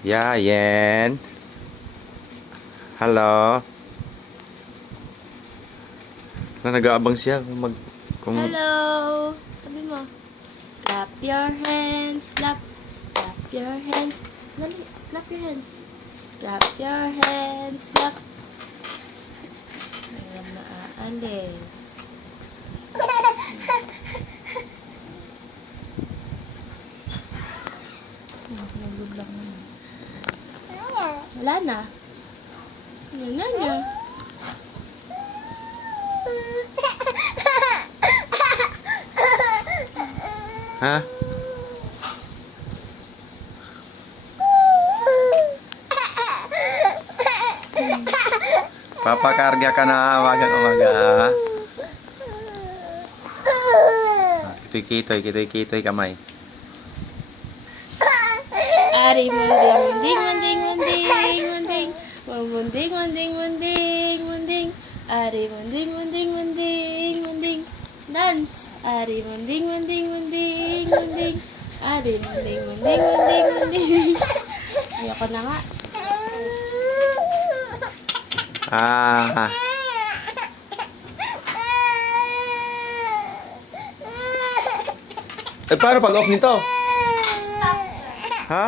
Yayen. Hello. Nag-aabang siya kung Hello. Sabi mo. Clap your hands. Clap your hands. Dali, clap your hands. Clap your hands. Clap. Ayan na aalis. Nagod lang naman. Wala na. Yan na niya. ha? Papakarga ka na umaga. Kitoy kamay. Ari munding. Munding. Ari munding. Dance. Ari munding. Ari munding. Ayoko na nga. Paano pag off nito? Stop. Ha?